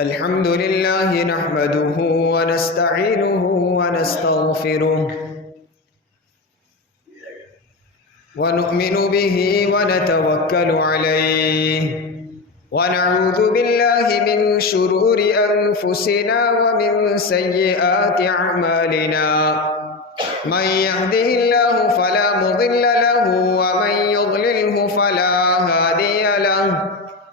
الحمد لله نحمده ونستعينه ونستغفره ونؤمن به ونتوكل عليه ونعوذ بالله من شرور أنفسنا ومن سيئات أعمالنا من يهده الله فلا مضل له ومن يضلله فلا هادي له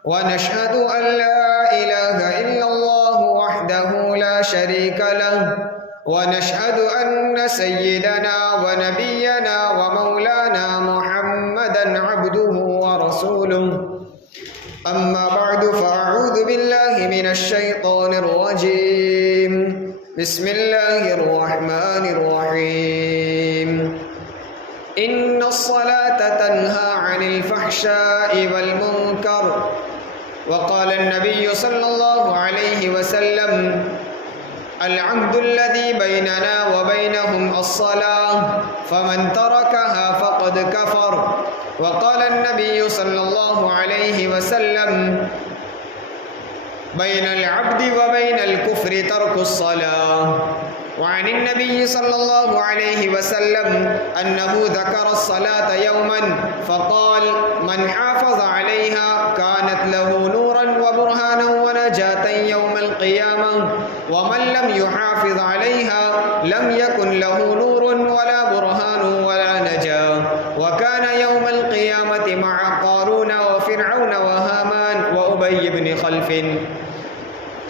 ونشهد أن لا إله إلا الله وحده لا شريك له ونشهد أن سيدنا ونبينا ومولانا محمدا عبده ورسوله أما بعد فأعوذ بالله من الشيطان الرجيم بسم الله الرحمن الرحيم إن الصلاة تنهى عن الفحشاء والمنكر وقال النبي صلى الله عليه وسلم العهد الذي بيننا وبينهم الصلاة فمن تركها فقد كفر وقال النبي صلى الله عليه وسلم بين العبد وبين الكفر ترك الصلاة وعن النبي صلى الله عليه وسلم أنه ذكر الصلاة يوما فقال من حافظ عليها كانت له نورا وبرهانا ونجاة يوم القيامة ومن لم يحافظ عليها لم يكن له نور ولا برهان ولا نجاة وكان يوم القيامة مع قارون وفرعون وهامان وأبي بن خلف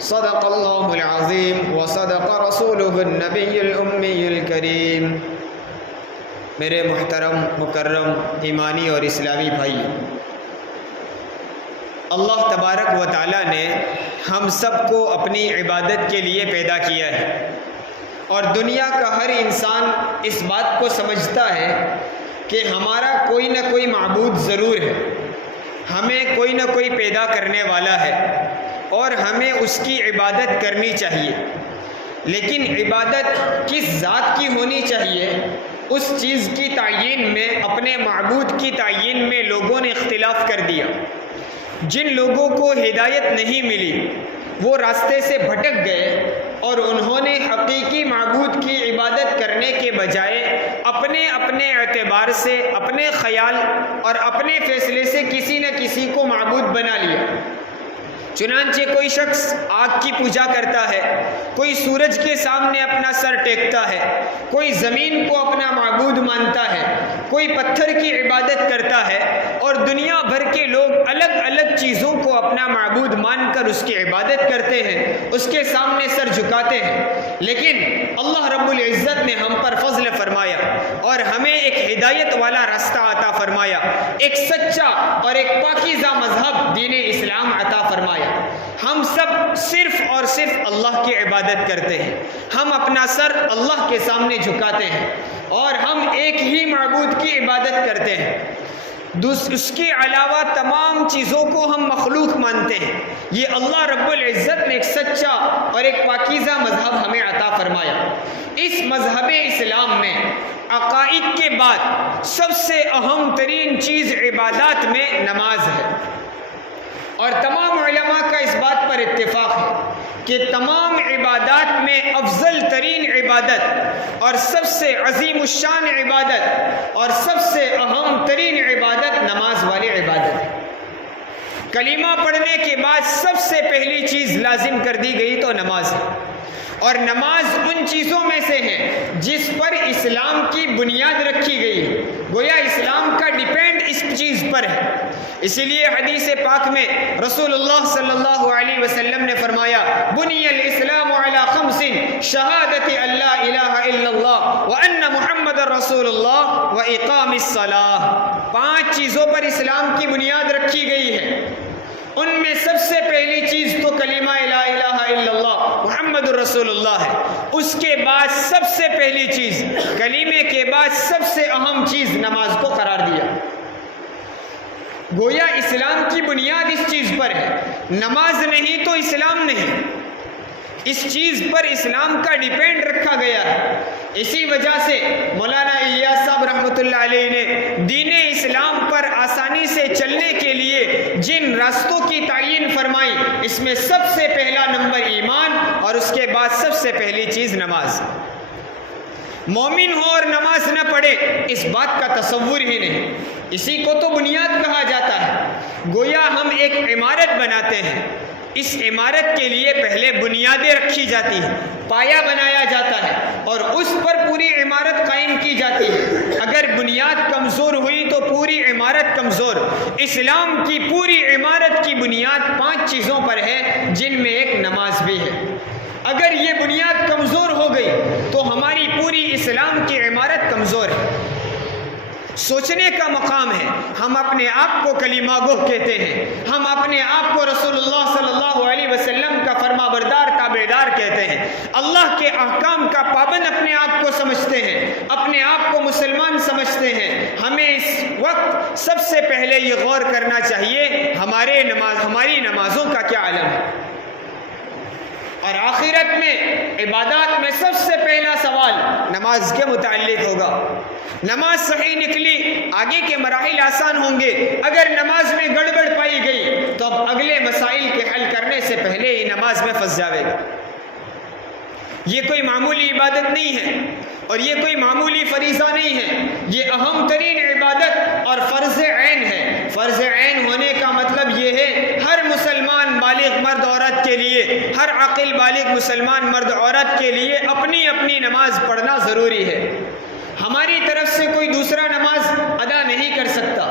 صدق اللہ العظیم وصدق رسولہ النبی الأمی الکریم۔ میرے محترم مکرم ایمانی اور اسلامی بھائی، اللہ تبارک و تعالیٰ نے ہم سب کو اپنی عبادت کے لیے پیدا کیا ہے، اور دنیا کا ہر انسان اس بات کو سمجھتا ہے کہ ہمارا کوئی نہ کوئی معبود ضرور ہے، ہمیں کوئی نہ کوئی پیدا کرنے والا ہے اور ہمیں اس کی عبادت کرنی چاہیے۔ لیکن عبادت کس ذات کی ہونی چاہیے، اس چیز کی تعیین میں، اپنے معبود کی تعیین میں لوگوں نے اختلاف کر دیا۔ جن لوگوں کو ہدایت نہیں ملی وہ راستے سے بھٹک گئے اور انہوں نے حقیقی معبود کی عبادت کرنے کے بجائے اپنے اعتبار سے، اپنے خیال اور اپنے فیصلے سے کسی نہ کسی کو معبود بنا لیا۔ چنانچہ کوئی شخص آگ کی پوجا کرتا ہے، کوئی سورج کے سامنے اپنا سر ٹیکتا ہے، کوئی زمین کو اپنا معبود مانتا ہے، کوئی پتھر کی عبادت کرتا ہے، اور دنیا بھر کے لوگ الگ الگ چیزوں کو اپنا معبود مان کر اس کی عبادت کرتے ہیں، اس کے سامنے سر جھکاتے ہیں۔ لیکن اللہ رب العزت نے ہم پر فضل فرمایا اور ہمیں ایک ہدایت والا راستہ عطا فرمایا، ایک سچا اور ایک پاکیزہ مذہب دین اسلام عطا فرمایا۔ ہم سب صرف اور صرف اللہ کی عبادت کرتے ہیں، ہم اپنا سر اللہ کے سامنے جھکاتے ہیں اور ہم ایک ہی معبود کی عبادت کرتے ہیں، اس کے علاوہ تمام چیزوں کو ہم مخلوق مانتے ہیں۔ یہ اللہ رب العزت نے ایک سچا اور ایک پاکیزہ مذہب ہمیں عطا فرمایا۔ اس مذہب اسلام میں عقائد کے بعد سب سے اہم ترین چیز عبادات میں نماز ہے، اور تمام علماء کا اس بات پر اتفاق ہے کہ تمام عبادات میں افضل ترین عبادت اور سب سے عظیم الشان عبادت اور سب سے اہم ترین عبادت نماز والی عبادت ہے۔ کلمہ پڑھنے کے بعد سب سے پہلی چیز لازم کر دی گئی تو نماز ہے، اور نماز ان چیزوں میں سے ہے جس پر اسلام کی بنیاد رکھی گئی ہے، گویا اسلام کا ڈیپینڈ اس چیز پر ہے۔ اسی لیے حدیث پاک میں رسول اللہ صلی اللہ علیہ وسلم نے فرمایا بنی الاسلام علی خمس شہادت ان لا الہ الا اللہ وان محمد رسول اللہ واقام الصلاۃ۔ 5 چیزوں پر اسلام کی بنیاد رکھی گئی ہے، ان میں سب سے پہلی چیز تو کلمہ لا الہ الا اللہ محمد رسول اللہ ہے، اس کے بعد سب سے پہلی چیز، کلمے کے بعد سب سے اہم چیز نماز کو قرار دیا۔ گویا اسلام کی بنیاد اس چیز پر ہے، نماز نہیں تو اسلام نہیں، اس چیز پر اسلام کا ڈیپینڈ رکھا گیا ہے۔ اسی وجہ سے مولانا الیاس صاحب رحمۃ اللہ علیہ نے دین اسلام پر آسانی سے چلنے کے لیے جن راستوں کی تعین فرمائی، اس میں سب سے پہلا نمبر ایمان، اور اس کے بعد سب سے پہلی چیز نماز۔ مومن ہو اور نماز نہ پڑھے، اس بات کا تصور ہی نہیں۔ اسی کو تو بنیاد کہا جاتا ہے۔ گویا ہم ایک عمارت بناتے ہیں، اس عمارت کے لیے پہلے بنیادیں رکھی جاتی ہیں، پایا بنایا جاتا ہے، اور اس پر پوری عمارت قائم کی جاتی ہے۔ اگر بنیاد کمزور ہوئی تو پوری عمارت کمزور۔ اسلام کی پوری عمارت کی بنیاد 5 چیزوں پر ہے، جن میں ایک نماز بھی ہے۔ اگر یہ بنیاد کمزور ہو گئی تو ہماری پوری اسلام کی عمارت کمزور ہے۔ سوچنے کا مقام ہے۔ ہم اپنے آپ کو کلمہ گو کہتے ہیں، ہم اپنے آپ کو رسول اللہ صلی اللہ علیہ وسلم کا فرما بردار تابعدار کہتے ہیں، اللہ کے احکام کا پابند اپنے آپ کو سمجھتے ہیں، اپنے آپ کو مسلمان سمجھتے ہیں۔ ہمیں اس وقت سب سے پہلے یہ غور کرنا چاہیے ہماری نمازوں کا کیا عالم ہے، اور آخرت میں عبادات میں سب سے پہلا سوال نماز کے متعلق ہوگا۔ نماز صحیح نکلی، آگے کے مراحل آسان ہوں گے۔ اگر نماز میں گڑبڑ پائی گئی تو اب اگلے مسائل کے حل کرنے سے پہلے ہی نماز میں پھنس جاوے گا۔ یہ کوئی معمولی عبادت نہیں ہے، اور یہ کوئی معمولی فریضہ نہیں ہے، یہ اہم ترین عبادت اور فرض عین ہے۔ فرض عین ہونے کا مطلب یہ ہے ہر مسلمان بالغ مرد عورت کے لیے، ہر عاقل بالغ مسلمان مرد عورت کے لیے اپنی اپنی نماز پڑھنا ضروری ہے۔ ہماری طرف سے کوئی دوسرا نماز ادا نہیں کر سکتا،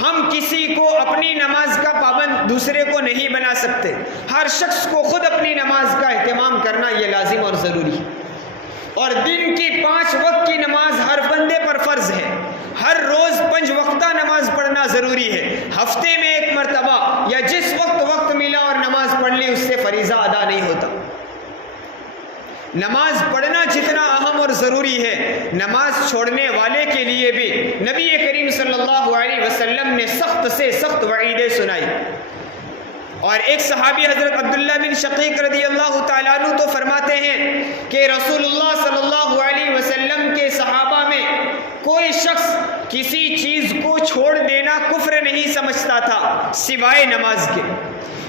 ہم کسی کو اپنی نماز کا پابند دوسرے کو نہیں بنا سکتے۔ ہر شخص کو خود اپنی نماز کا اہتمام کرنا یہ لازم اور ضروری ہے۔ اور دن کی 5 وقت کی نماز ہر بندے پر فرض ہے۔ ہر روز 5 وقتہ نماز پڑھنا ضروری ہے۔ ہفتے میں 1 مرتبہ یا جس وقت ملا اور نماز پڑھ لی، اس سے فریضہ ادا نہیں ہوتا۔ نماز پڑھنا جتنا اہم اور ضروری ہے، نماز چھوڑنے والے کے لیے بھی نبی کریم صلی اللہ علیہ وسلم نے سخت سے سخت وعیدیں سنائی۔ اور ایک صحابی حضرت عبداللہ بن شقیق رضی اللہ تعالیٰ عنہ تو فرماتے ہیں کہ رسول اللہ صلی اللہ علیہ وسلم کے صحابہ میں کوئی شخص کسی چیز کو چھوڑ دینا کفر نہیں سمجھتا تھا سوائے نماز کے۔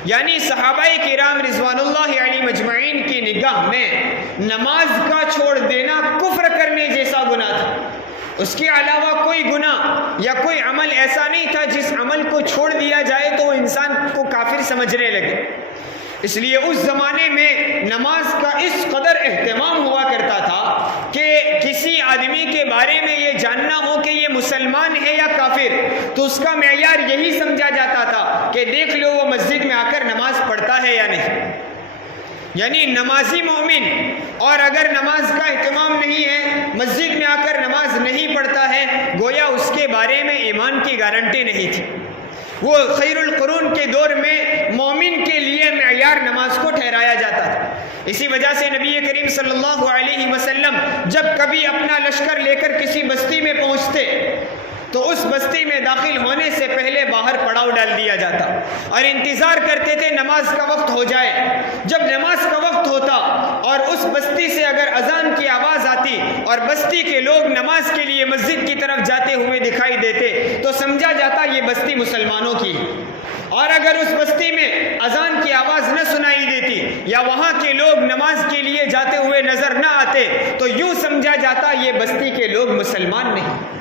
یعنی صحابہ کرام رضوان اللہ علیہ مجمعین کی نگاہ میں نماز کا چھوڑ دینا کفر کرنے جیسا گناہ تھا۔ اس کے علاوہ کوئی گناہ یا کوئی عمل ایسا نہیں تھا جس عمل کو چھوڑ دیا جائے تو وہ انسان کو کافر سمجھنے لگے۔ اس لیے اس زمانے میں نماز کا اس قدر اہتمام ہوا کرتا تھا کہ کسی آدمی کے بارے میں یہ جاننا ہو کہ یہ مسلمان ہے یا کافر، تو اس کا معیار یہی سمجھا جاتا تھا کہ دیکھ لو وہ مسجد میں آ کر نماز پڑھتا ہے یا نہیں۔ یعنی نمازی مومن، اور اگر نماز کا اہتمام نہیں ہے، مسجد میں آ کر نماز نہیں پڑھتا ہے، گویا اس کے بارے میں ایمان کی گارنٹی نہیں تھی۔ وہ خیر القرون کے دور میں مومن کے لیے معیار نماز کو ٹھہرایا جاتا تھا۔ اسی وجہ سے نبی کریم صلی اللہ علیہ وسلم جب کبھی اپنا لشکر لے کر کسی بستی میں پہنچتے تو اس بستی میں داخل ہونے سے پہلے باہر پڑاؤ ڈال دیا جاتا اور انتظار کرتے تھے نماز کا وقت ہو جائے۔ جب نماز کا وقت ہوتا اور اس بستی سے اگر اذان کی آواز آتی اور بستی کے لوگ نماز کے لیے مسجد کی طرف جاتے ہوئے دکھائی دیتے تو سمجھا جاتا یہ بستی مسلمانوں کی، اور اگر اس بستی میں اذان کی آواز نہ سنائی دیتی یا وہاں کے لوگ نماز کے لیے جاتے ہوئے نظر نہ آتے تو یوں سمجھا جاتا یہ بستی کے لوگ مسلمان نہیں۔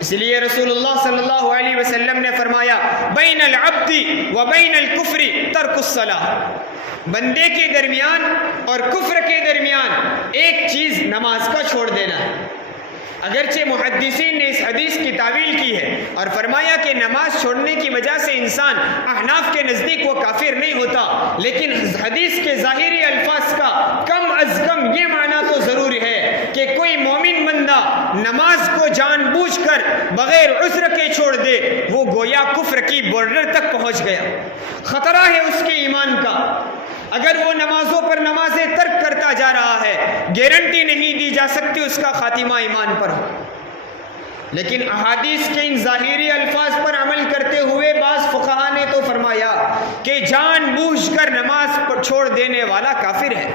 اس لیے رسول اللہ صلی اللہ علیہ وسلم نے فرمایا بین العبد و بین الکفر ترک الصلاۃ، بندے کے درمیان اور کفر کے درمیان ایک چیز نماز کا چھوڑ دینا ہے۔ اگرچہ محدثین نے اس حدیث کی تعویل کی ہے اور فرمایا کہ نماز چھوڑنے کی وجہ سے انسان احناف کے نزدیک وہ کافر نہیں ہوتا، لیکن حدیث کے ظاہری الفاظ کا کم از کم یہ معنی تو ضرور ہے کہ کوئی مومن بندہ نماز کو جان بوجھ کر بغیر عذر کے چھوڑ دے، وہ گویا کفر کی بارڈر تک پہنچ گیا، خطرہ ہے اس کے ایمان کا۔ اگر وہ نمازوں پر نمازیں ترک کرتا جا رہا ہے، گارنٹی نہیں دی جا سکتی اس کا خاتمہ ایمان پر ہو۔ لیکن احادیث کے ان ظاہری الفاظ پر عمل کرتے ہوئے بعض فقہا نے تو فرمایا کہ جان بوجھ کر نماز چھوڑ دینے والا کافر ہے۔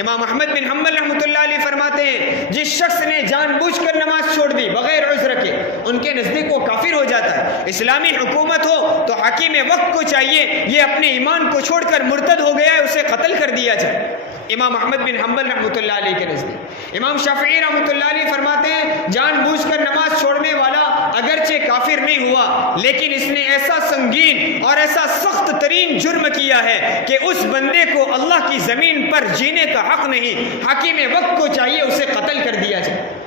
امام احمد بن حنبل رحمۃ اللہ علیہ فرماتے ہیں جس شخص نے جان بوجھ کر نماز چھوڑ دی بغیر عذر کے، ان کے نزدیک وہ کافر ہو جاتا ہے۔ اسلامی حکومت ہو تو حاکم وقت کو چاہیے یہ اپنے ایمان کو چھوڑ کر مرتد ہو گیا ہے اسے قتل کر دیا جائے، امام احمد بن حنبل رحمۃ اللہ علیہ کے نزدیک۔ امام شافعی رحمۃ اللہ علیہ فرماتے ہیں جان بوجھ کر نماز چھوڑنے والا اگرچہ کافر نہیں ہوا لیکن اس نے ایسا سنگین اور ایسا سخت ترین جرم کیا ہے کہ اس بندے کو اللہ کی زمین پر جینے کا حق نہیں، حاکم وقت کو چاہیے اسے قتل کر دیا جائے۔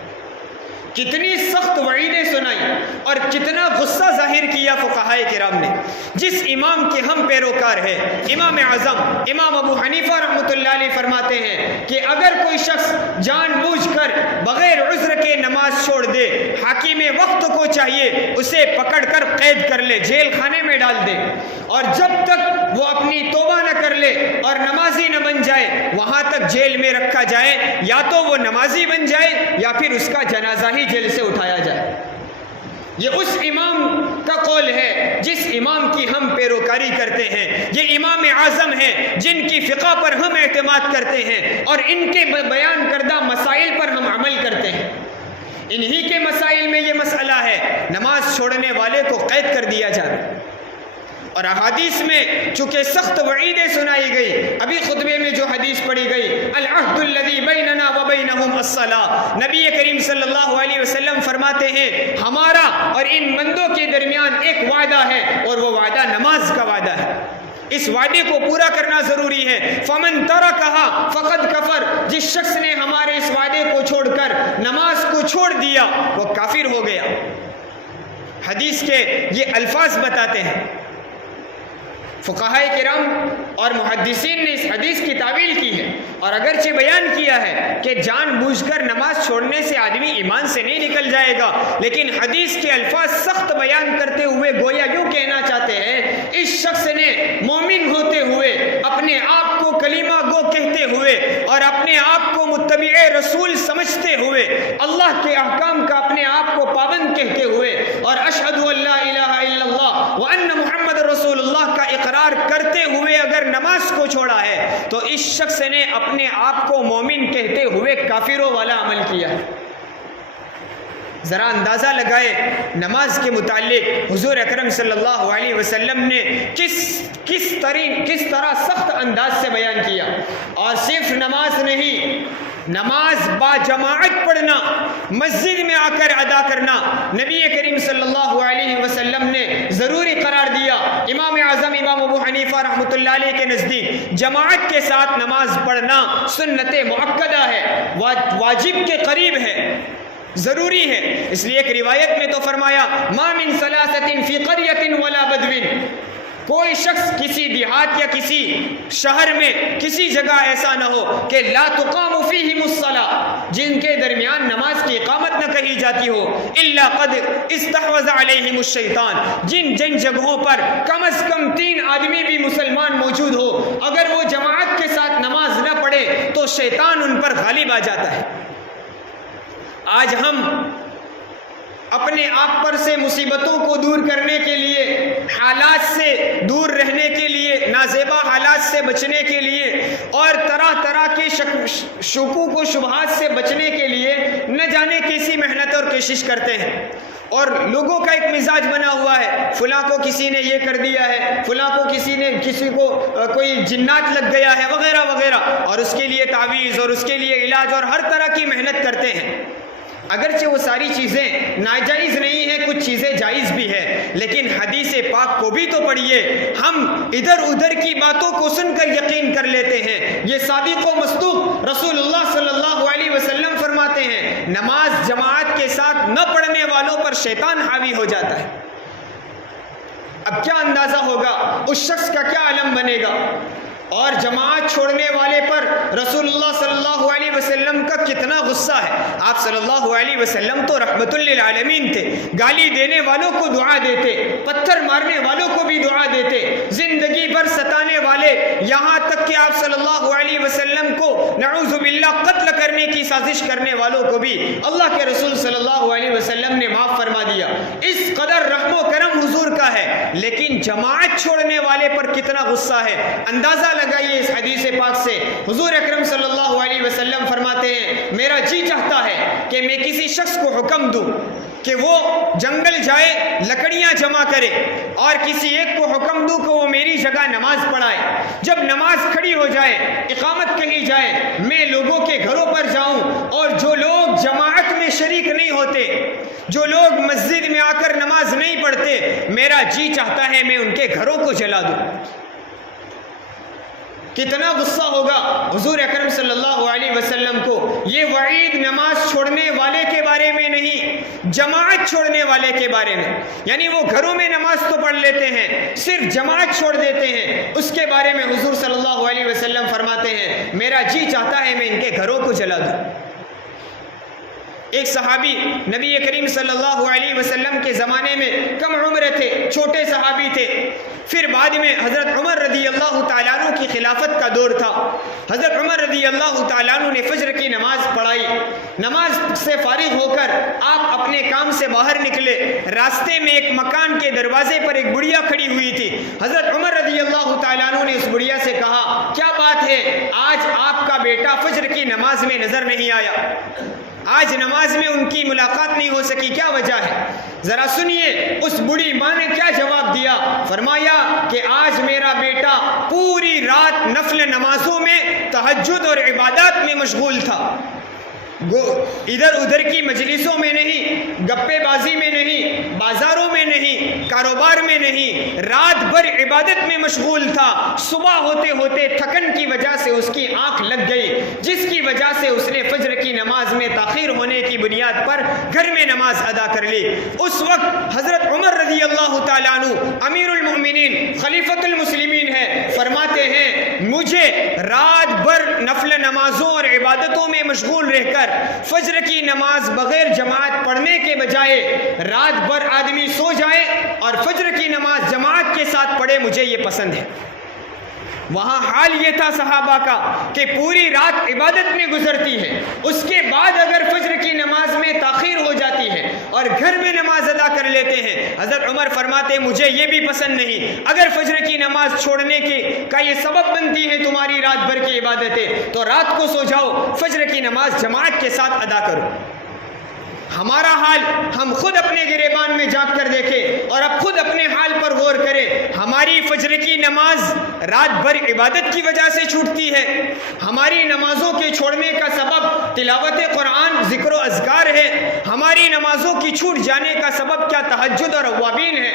کتنی سخت وعیدیں سنائی اور کتنا غصہ ظاہر کیا فقہائے کرام نے۔ جس امام کے ہم پیروکار ہیں امام اعظم امام ابو حنیفہ رحمۃ اللہ علیہ فرماتے ہیں کہ اگر کوئی شخص جان بوجھ کر بغیر عذر کے نماز چھوڑ دے، حاکم وقت کو چاہیے اسے پکڑ کر قید کر لے، جیل خانے میں ڈال دے، اور جب تک وہ اپنی توبہ نہ کر لے اور نمازی نہ بن جائے وہاں تک جیل میں رکھا جائے، یا تو وہ نمازی بن جائے یا پھر اس کا جنازہ ہی جیل سے اٹھایا جائے۔ یہ اس امام کا قول ہے جس امام کی ہم پیروکاری کرتے ہیں، یہ امام اعظم ہیں جن کی فقہ پر ہم اعتماد کرتے ہیں اور ان کے بیان کردہ مسائل پر ہم عمل کرتے ہیں۔ انہی کے مسائل میں یہ مسئلہ ہے نماز چھوڑنے والے کو قید کر دیا جائے، اور احادیث میں چونکہ سخت وعیدیں سنائی گئی، ابھی خطبے میں جو حدیث پڑھی گئی العہد الذی بیننا وبینہم الصلاۃ، نبی کریم صلی اللہ علیہ وسلم فرماتے ہیں ہمارا اور ان بندوں کے درمیان ایک وعدہ ہے اور وہ وعدہ نماز کا وعدہ ہے، اس وعدے کو پورا کرنا ضروری ہے۔ فمن ترکھا فقد کفر، جس شخص نے ہمارے اس وعدے کو چھوڑ کر نماز کو چھوڑ دیا وہ کافر ہو گیا۔ حدیث کے یہ الفاظ بتاتے ہیں۔ فقہائے کرام اور محدثین نے اس حدیث کی تعویل کی ہے اور اگرچہ بیان کیا ہے کہ جان بوجھ کر نماز چھوڑنے سے آدمی ایمان سے نہیں نکل جائے گا، لیکن حدیث کے الفاظ سخت بیان کرتے ہوئے گویا یوں کہنا چاہتے ہیں اس شخص نے مومن ہوتے ہوئے اپنے آپ کو کلمہ گو کہتے ہوئے اور اپنے آپ کو متبع رسول سمجھتے ہوئے، اللہ کے احکام کا اپنے آپ کو پابند کہتے ہوئے اور اشہد ان لا الہ الا اللہ وان محمد رسول اللہ کا اقرار کرتے ہوئے اگر نماز کو چھوڑا ہے تو اس شخص نے اپنے آپ کو مومن کہتے ہوئے کافروں والا عمل کیا ہے۔ ذرا اندازہ لگائے نماز کے متعلق حضور اکرم صلی اللہ علیہ وسلم نے کس طرح سخت انداز سے بیان کیا، اور صرف نماز نہیں، نماز با جماعت پڑھنا، مسجد میں آ کر ادا کرنا نبی کریم صلی اللہ علیہ وسلم نے ضروری قرار دیا۔ امام اعظم امام ابو حنیفہ رحمۃ اللہ علیہ کے نزدیک جماعت کے ساتھ نماز پڑھنا سنت مؤکدہ ہے، واجب کے قریب ہے، ضروری ہے۔ اس لیے ایک روایت میں تو فرمایا ما من ثلاثۃ فی قریۃ ولا بدو، کوئی شخص کسی دیہات یا کسی شہر میں کسی جگہ ایسا نہ ہو کہ لا تقام فیہم الصلاۃ، جن کے درمیان نماز کی اقامت نہ کہی جاتی ہو، الا قد استحوذ علیہم الشیطان، جن جگہوں پر کم از کم 3 آدمی بھی مسلمان موجود ہو، اگر وہ جماعت کے ساتھ نماز نہ پڑھے تو شیطان ان پر غالب آ جاتا ہے۔ آج ہم اپنے آپ پر سے مصیبتوں کو دور کرنے کے لیے، حالات سے دور رہنے کے لیے، نازیبا حالات سے بچنے کے لیے اور طرح طرح کے شکوک و شبہات سے بچنے کے لیے نہ جانے کیسی محنت اور کوشش کرتے ہیں، اور لوگوں کا ایک مزاج بنا ہوا ہے فلاں کو کسی نے یہ کر دیا ہے، فلاں کو کسی کو کوئی جنات لگ گیا ہے وغیرہ وغیرہ، اور اس کے لیے تعویذ اور اس کے لیے علاج اور ہر طرح کی محنت کرتے ہیں۔ اگرچہ وہ ساری چیزیں ناجائز نہیں ہیں، کچھ چیزیں جائز بھی ہیں، لیکن حدیث پاک کو بھی تو پڑھیے۔ ہم ادھر ادھر کی باتوں کو سن کر یقین کر لیتے ہیں۔ یہ صادق و مصدوق رسول اللہ صلی اللہ علیہ وسلم فرماتے ہیں نماز جماعت کے ساتھ نہ پڑھنے والوں پر شیطان حاوی ہو جاتا ہے۔ اب کیا اندازہ ہوگا اس شخص کا کیا عالم بنے گا، اور جماعت چھوڑنے والے پر رسول اللہ صلی اللہ علیہ وسلم کا کتنا غصہ ہے۔ آپ صلی اللہ علیہ وسلم تو رحمت للعالمین تھے، گالی دینے والوں کو دعا دیتے، پتھر مارنے والوں کو بھی دعا دیتے، زندگی بھر ستانے والے، یہاں تک کہ آپ صلی اللہ علیہ وسلم کو نعوذ باللہ قتل کرنے کی سازش کرنے والوں کو بھی اللہ کے رسول صلی اللہ علیہ وسلم نے معاف فرما دیا۔ اس قدر رحم و کرم حضور کا والا ہے لیکن جماعت چھوڑنے والے پر کتنا غصہ ہے۔ اندازہ لگائیے اس حدیث پاک سے، حضور اکرم صلی اللہ علیہ وسلم فرماتے ہیں میرا جی چاہتا ہے کہ میں کسی شخص کو حکم دوں کہ وہ جنگل جائے لکڑیاں جمع کرے، اور کسی ایک کو حکم دوں کہ وہ میری جگہ نماز پڑھائے۔ جب نماز کھڑی ہو جائے، اقامت کہی جائے، میں لوگوں کے گھروں پر جاؤں، اور جو لوگ جماعت میں شریک نہیں ہوتے، جو لوگ مسجد میں آ کر نماز نہیں پڑھتے، میرا جی چاہتا ہے میں ان کے گھروں کو جلا دوں۔ کتنا غصہ ہوگا حضور اکرم صلی اللہ علیہ وسلم کو۔ یہ وعید نماز چھوڑنے والے کے بارے میں نہیں، جماعت چھوڑنے والے کے بارے میں، یعنی وہ گھروں میں نماز تو پڑھ لیتے ہیں، صرف جماعت چھوڑ دیتے ہیں، اس کے بارے میں حضور صلی اللہ علیہ وسلم فرماتے ہیں میرا جی چاہتا ہے میں ان کے گھروں کو جلا دوں۔ ایک صحابی نبی کریم صلی اللہ علیہ وسلم کے زمانے میں کم عمر تھے، چھوٹے صحابی تھے، پھر بعد میں حضرت عمر رضی اللہ تعالیٰ عنہ کی خلافت کا دور تھا۔ حضرت عمر رضی اللہ تعالیٰ عنہ نے فجر کی نماز پڑھائی، نماز سے فارغ ہو کر آپ اپنے کام سے باہر نکلے، راستے میں ایک مکان کے دروازے پر ایک بڑھیا کھڑی ہوئی تھی۔ حضرت عمر رضی اللہ تعالیٰ عنہ نے اس بڑھیا سے کہا کیا بات ہے، آج آپ کا بیٹا فجر کی نماز میں نظر نہیں آیا، آج نماز میں ان کی ملاقات نہیں ہو سکی، کیا وجہ ہے؟ ذرا سنیے اس بڑی ماں نے کیا جواب دیا۔ فرمایا کہ آج میرا بیٹا پوری رات نفل نمازوں میں، تہجد اور عبادات میں مشغول تھا، ادھر ادھر کی مجلسوں میں نہیں، گپے بازی میں نہیں، بازاروں میں نہیں، کاروبار میں نہیں، رات بھر عبادت میں مشغول تھا۔ صبح ہوتے ہوتے تھکن کی وجہ سے اس کی آنکھ لگ گئی، جس کی وجہ سے اس نے فجر کی نماز میں تاخیر ہونے کی بنیاد پر گھر میں نماز ادا کر لی۔ اس وقت حضرت عمر رضی اللہ تعالیٰ عنہ امیر المؤمنین خلیفۃ المسلمین ہے، فرماتے ہیں مجھے رات بھر نفل نمازوں اور عبادتوں میں مشغول رہ کر فجر کی نماز بغیر جماعت پڑھنے کے بجائے رات بھر آدمی سو جائے اور فجر کی نماز جماعت کے ساتھ پڑھے، مجھے یہ پسند ہے۔ وہاں حال یہ تھا صحابہ کا کہ پوری رات عبادت میں گزرتی ہے، اس کے بعد اگر فجر کی نماز میں تاخیر ہو جاتی ہے اور گھر میں نماز ادا کر لیتے ہیں، حضرت عمر فرماتے ہیں مجھے یہ بھی پسند نہیں۔ اگر فجر کی نماز چھوڑنے کا یہ سبب بنتی ہے تمہاری رات بھر کی عبادتیں، تو رات کو سو جاؤ، فجر کی نماز جماعت کے ساتھ ادا کرو۔ ہمارا حال ہم خود اپنے گریبان میں جھانک کر دیکھیں اور اب خود اپنے حال پر غور کریں۔ ہماری فجر کی نماز رات بھر عبادت کی وجہ سے چھوٹتی ہے، ہماری نمازوں کے چھوڑنے کا سبب تلاوت قرآن، ذکر و اذکار ہے، ہماری نمازوں کی چھوٹ جانے کا سبب کیا تہجد اور اوابین ہے؟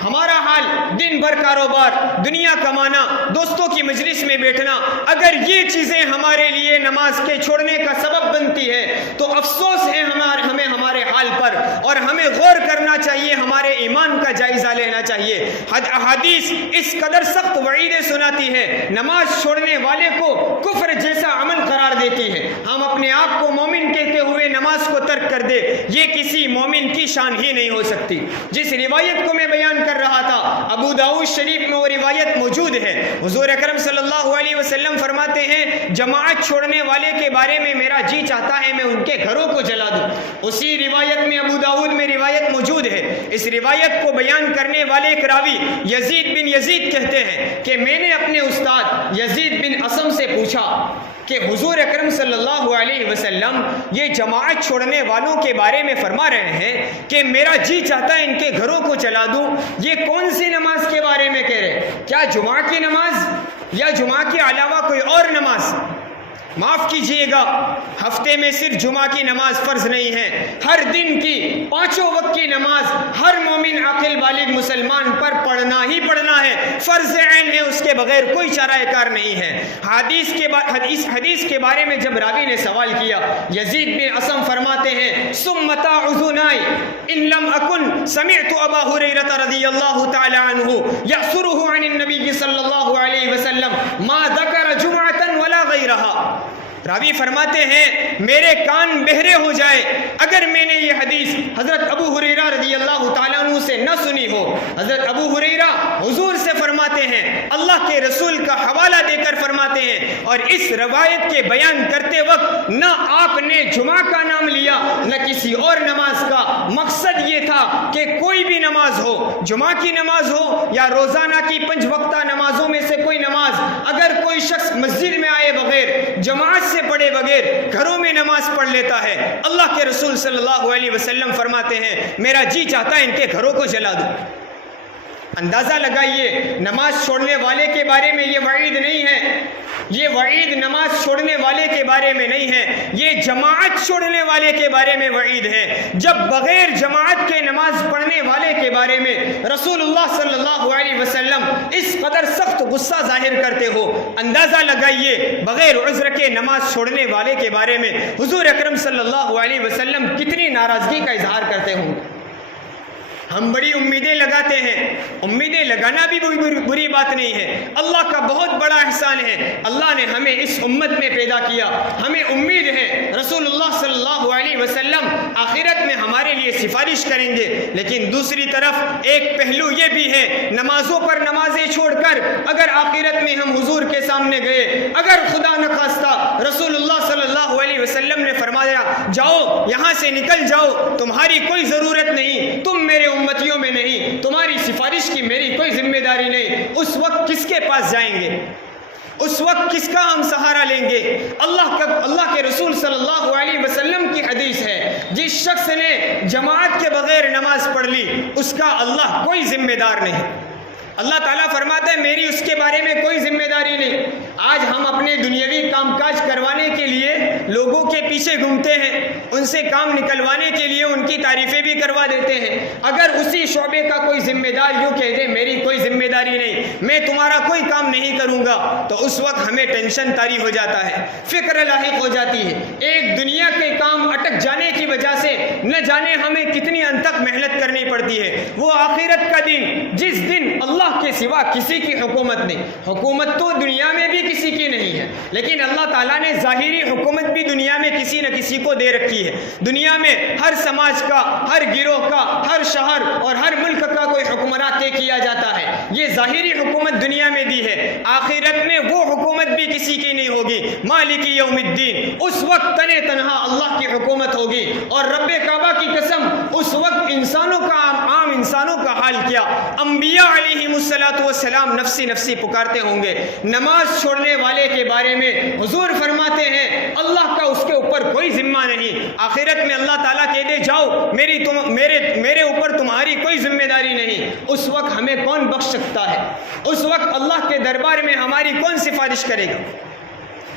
ہمارا حال دن بھر کاروبار، دنیا کمانا، دوستوں کی مجلس میں بیٹھنا، اگر یہ چیزیں ہمارے لیے نماز کے چھوڑنے کا سبب بنتی ہے تو افسوس ہے ہمیں ہمارے حال پر، اور ہمیں غور کرنا چاہیے، ہمارے ایمان کا جائزہ لینا چاہیے۔ احادیث اس قدر سخت وعیدیں سناتی ہے، نماز چھوڑنے والے کو کفر جیسا عمل قرار دیتی ہے۔ ہم اپنے آپ کو مومن کہتے ہوئے نماز کو ترک کر دے، یہ کسی مومن کی شان ہی نہیں ہو سکتی۔ جس روایت کو میں بیان کر رہا تھا، ابو داؤد شریف میں وہ روایت موجود ہے، حضور اکرم صلی اللہ علیہ وسلم فرماتے ہیں جماعت چھوڑنے والے کے بارے میں میرا جی چاہتا ہے میں ان کے گھروں کو جلا دوں۔ اسی روایت میں ابو داؤد میں روایت موجود ہے، اس روایت کو بیان کرنے والے ایک راوی یزید بن یزید کہتے ہیں کہ میں نے اپنے استاد یزید بن اسم سے پوچھا کہ حضور اکرم صلی اللہ علیہ وسلم یہ جماعت چھوڑنے والوں کے بارے میں فرما رہے ہیں کہ میرا جی چاہتا ہے ان کے گھروں کو چلا دوں، یہ کون سی نماز کے بارے میں کہہ رہے؟ کیا جمعہ کی نماز یا جمعہ کے علاوہ کوئی اور نماز؟ معاف کیجئے گا، ہفتے میں صرف جمعہ کی نماز فرض نہیں ہے، ہر دن کی پانچوں وقت کی نماز ہر مومن عاقل بالغ مسلمان پر پڑھنا ہی پڑھنا ہے، فرض عین ہے، اس کے بغیر کوئی چارہ کار نہیں ہے۔ حدیث کے بارے میں جب راوی نے سوال کیا، یزید بن اسم فرماتے ہیں ثم تعذنائی ان لم اکن سمعت ابا ہریرہ رضی اللہ تعالی عنہ یأثرہ عن النبی صلی اللہ علیہ وسلم ما ذکر جمعۃ ولا غیرہا۔ راوی فرماتے ہیں میرے کان بہرے ہو جائے اگر میں نے یہ حدیث حضرت ابو ہریرہ رضی اللہ تعالیٰ عنہ سے نہ سنی ہو۔ حضرت ابو ہریرہ حضور سے فرماتے ہیں، اللہ کے رسول کا حوالہ دے کر فرماتے ہیں، اور اس روایت کے بیان کرتے وقت نہ آپ نے جمعہ کا نام لیا نہ کسی اور نماز کا۔ مقصد یہ تھا کہ کوئی بھی نماز ہو، جمعہ کی نماز ہو یا روزانہ کی 5 وقتہ نمازوں میں سے کوئی نماز، اگر کوئی شخص مسجد میں آئے بغیر، جماعت سے پڑھے بغیر گھروں میں نماز پڑھ لیتا ہے، اللہ کے رسول صلی اللہ علیہ وسلم فرماتے ہیں میرا جی چاہتا ہے ان کے گھروں کو جلا دوں۔ اندازہ لگائیے، نماز چھوڑنے والے کے بارے میں یہ وعید نہیں ہے، یہ وعید نماز چھوڑنے والے کے بارے میں نہیں ہے، یہ جماعت چھوڑنے والے کے بارے میں وعید ہے۔ جب بغیر جماعت کے نماز پڑھنے والے کے بارے میں رسول اللہ صلی اللہ علیہ وسلم اس قدر سخت غصہ ظاہر کرتے ہو، اندازہ لگائیے بغیر عذر کے نماز چھوڑنے والے کے بارے میں حضور اکرم صلی اللہ علیہ وسلم کتنی ناراضگی کا اظہار کرتے ہوں۔ ہم بڑی امیدیں لگاتے ہیں، امیدیں لگانا بھی بری بات نہیں ہے، اللہ کا بہت بڑا احسان ہے، اللہ نے ہمیں اس امت میں پیدا کیا، ہمیں امید ہے رسول اللہ صلی اللہ علیہ وسلم آخرت میں ہمارے لیے سفارش کریں گے۔ لیکن دوسری طرف ایک پہلو یہ بھی ہے، نمازوں پر نمازیں چھوڑ کر اگر آخرت میں ہم حضور کے سامنے گئے، اگر خدا نخواستہ رسول اللہ صلی اللہ علیہ وسلم نے فرمایا جاؤ یہاں سے نکل جاؤ، تمہاری کوئی ضرورت نہیں، تم میرے امتیوں میں نہیں، تمہاری سفارش کی میری کوئی ذمہ داری نہیں، اس وقت کس کے پاس جائیں گے؟ اس وقت کس کا ہم سہارا لیں گے؟ اللہ کے رسول صلی اللہ علیہ وسلم کی حدیث ہے، جس شخص نے جماعت کے بغیر نماز پڑھ لی اس کا اللہ کوئی ذمہ دار نہیں۔ اللہ تعالیٰ فرماتا ہے میری اس کے بارے میں کوئی ذمہ داری نہیں۔ آج ہم اپنے دنیاوی کام کاج کروانے کے لیے لوگوں کے پیچھے گھومتے ہیں، ان سے کام نکلوانے کے لیے ان کی تعریفیں بھی کروا دیتے ہیں۔ اگر اسی شعبے کا کوئی ذمہ دار یوں کہہ دے میری کوئی ذمہ داری نہیں، میں تمہارا کوئی کام نہیں کروں گا، تو اس وقت ہمیں ٹینشن طاری ہو جاتا ہے، فکر لاحق ہو جاتی ہے۔ ایک دنیا کے کام اٹک جانے کی وجہ سے نہ جانے ہمیں کتنی انتک محنت کرنی پڑتی ہے۔ وہ آخرت کا دن جس دن اللہ کے سوا کسی کی حکومت نہیں، حکومت تو دنیا میں بھی کسی کی نہیں ہے، لیکن اللہ تعالیٰ نے ظاہری حکومت بھی دنیا میں کسی نہ کسی کو دے رکھی ہے۔ دنیا میں ہر سماج کا، ہر گروہ کا، ہر شہر اور ہر ملک کا کوئی حکمراں طے کیا جاتا ہے، یہ ظاہری حکومت دنیا میں دی ہے۔ آخرت میں وہ حکومت بھی کسی کی نہیں ہوگی، مالک یوم الدین، اس وقت تنے تنہا اللہ کی حکومت ہوگی۔ اور رب کعبہ کی قسم، اس وقت انسانوں کا، عام انسانوں کا حال کیا؟ انبیاء علیہ الصلوۃ والسلام نفسی نفسی پکارتے ہوں گے۔ نماز چھوڑنے والے کے بارے میں حضور فرماتے ہیں اللہ کا اس کے اوپر کوئی ذمہ نہیں۔ آخرت میں اللہ تعالیٰ کہہ دے جاؤ میرے اوپر تمہاری کوئی ذمہ داری نہیں، اس وقت ہمیں کون بخش سکتا ہے؟ اس وقت اللہ کے دربار میں ہماری کون سفارش کرے گا؟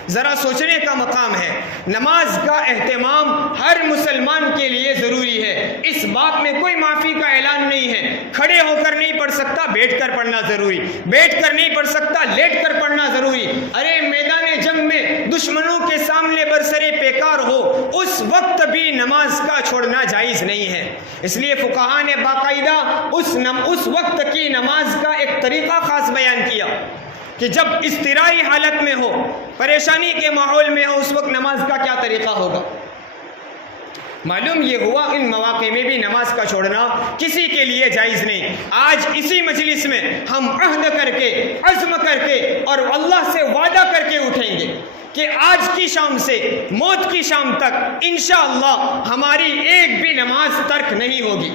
ذرا سوچنے کا مقام ہے۔ نماز کا اہتمام ہر مسلمان کے لیے ضروری ہے، اس بات میں کوئی معافی کا اعلان نہیں ہے۔ کھڑے ہو کر نہیں پڑھ سکتا، بیٹھ کر پڑھنا ضروری، بیٹھ کر نہیں پڑھ سکتا، لیٹ کر پڑھنا ضروری۔ ارے میدان جنگ میں دشمنوں کے سامنے برسرے پیکار ہو، اس وقت بھی نماز کا چھوڑنا جائز نہیں ہے۔ اس لیے فقہاء نے باقاعدہ اس وقت کی نماز کا ایک طریقہ خاص بیان کیا کہ جب اضطرائی حالت میں ہو، پریشانی کے ماحول میں ہو، اس وقت نماز کا کیا طریقہ ہوگا۔ معلوم یہ ہوا ان مواقع میں بھی نماز کا چھوڑنا کسی کے لیے جائز نہیں۔ آج اسی مجلس میں ہم عہد کر کے، عزم کر کے اور اللہ سے وعدہ کر کے اٹھیں گے کہ آج کی شام سے موت کی شام تک انشاءاللہ ہماری ایک بھی نماز ترک نہیں ہوگی۔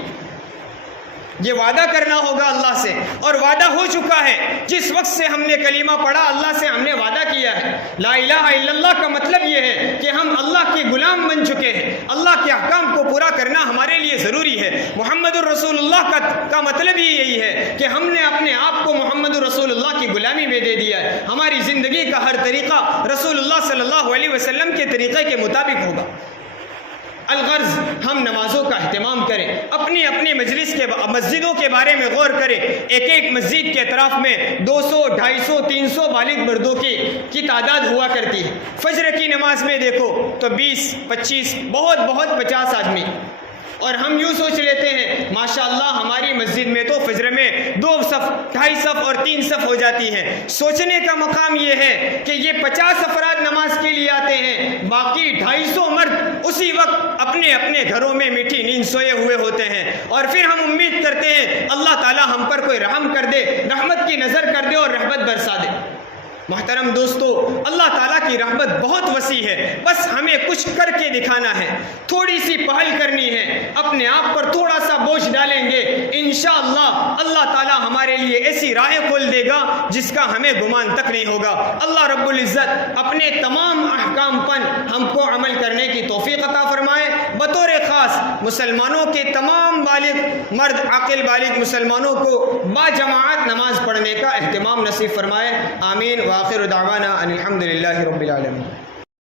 یہ وعدہ کرنا ہوگا اللہ سے، اور وعدہ ہو چکا ہے۔ جس وقت سے ہم نے کلمہ پڑھا اللہ سے ہم نے وعدہ کیا ہے۔ لا الہ الا اللہ کا مطلب یہ ہے کہ ہم اللہ کے غلام بن چکے ہیں، اللہ کے احکام کو پورا کرنا ہمارے لیے ضروری ہے۔ محمد الرسول اللہ کا مطلب ہی یہی ہے کہ ہم نے اپنے آپ کو محمد الرسول اللہ کی غلامی میں دے دیا ہے۔ ہماری زندگی کا ہر طریقہ رسول اللہ صلی اللہ علیہ وسلم کے طریقے کے مطابق ہوگا۔ الغرض ہم نمازوں کا اہتمام کریں، اپنی اپنی مسجدوں کے بارے میں غور کریں۔ ایک مسجد کے اطراف میں 200، 250، 300 بالغ مردوں کی تعداد ہوا کرتی ہے۔ فجر کی نماز میں دیکھو تو 20، 25، بہت 50 آدمی۔ اور ہم یوں سوچ لیتے ہیں ماشاءاللہ ہماری مسجد میں تو فجر میں 2 صف 2.5 صف اور 3 صف ہو جاتی ہیں۔ سوچنے کا مقام یہ ہے کہ یہ 50 افراد نماز کے لیے آتے ہیں، باقی 250 مرد اسی وقت اپنے اپنے گھروں میں میٹھی نیند سوئے ہوئے ہوتے ہیں، اور پھر ہم امید کرتے ہیں اللہ تعالی ہم پر کوئی رحم کر دے، رحمت کی نظر کر دے اور رحمت برسا دے۔ محترم دوستو، اللہ تعالیٰ کی رحمت بہت وسیع ہے، بس ہمیں کچھ کر کے دکھانا ہے، تھوڑی سی پہل کرنی ہے، اپنے آپ پر تھوڑا سا بوجھ ڈالیں گے، انشاءاللہ اللہ تعالیٰ ہمارے لیے ایسی راہیں کھول دے گا جس کا ہمیں گمان تک نہیں ہوگا۔ اللہ رب العزت اپنے تمام احکام پر ہم کو عمل کرنے کی توفیق عطا فرمائے، بطور خاص مسلمانوں کے تمام بالغ مرد عاقل بالغ مسلمانوں کو با جماعت نماز پڑھنے کا اہتمام نصیب فرمائے، آمین۔ وآخر دعوانا ان الحمد للہ رب العالمین۔